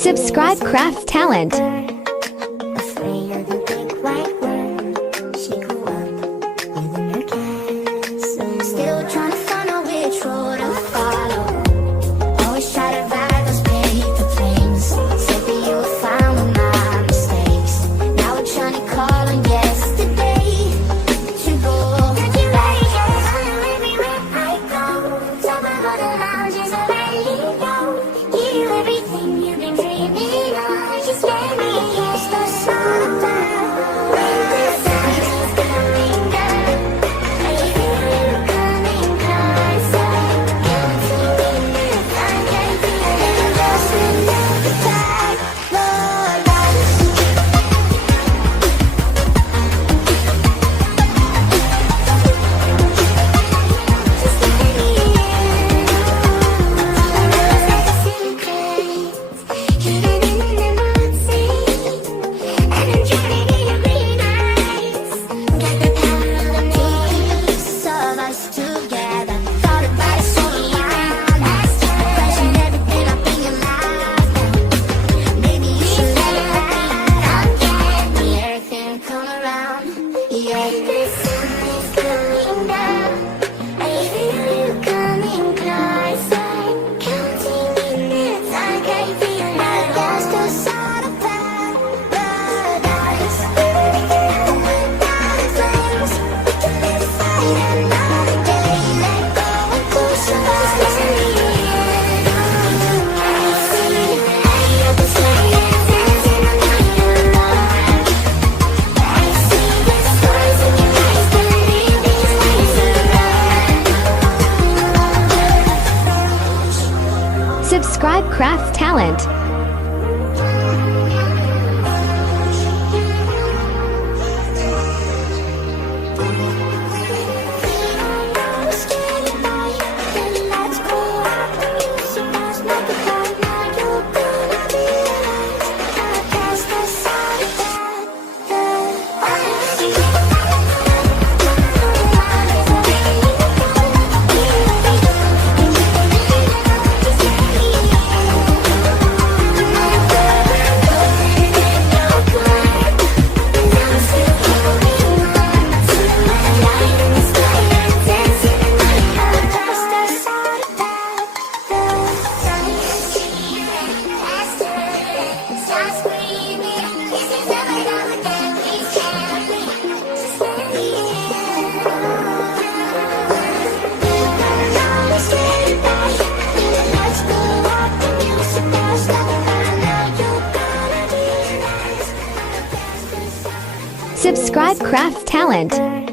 Subscribe Craftz Talent. Afraid of the big white world. She grew up within her castle. Still trying to find out which road to follow. Always try to ride those paper planes. Said that you would find with my mistakes. Now we're trying to call on yesterday. To go back. Everywhere I go. Tell my all the lounges are ready to go. Give you everything you've been dreaming of. Just let me catch the sun when the sun is coming down. I hear you coming closer. Counting minutes, I can feel it rushing down the back. Lord, just let me in. Like a secret, hidden in the mountain. And I'm drowning in your green eyes. Got the power of the piece of us together. Thought about it so long. Question everything up in your life. Maybe you should let it ride again. The everything come around. Yeah, the sun is coming down. I feel you coming closer. Counting minutes, I can feel it. Lost the sort of paradise. Flames, we can live fight another day. Let go and push us. Just let me in. I see the silence dancing on my alone. I see the stars in your eyes, the living lights around. Subscribe Craftz Talent. Subscribe Craftz Talent.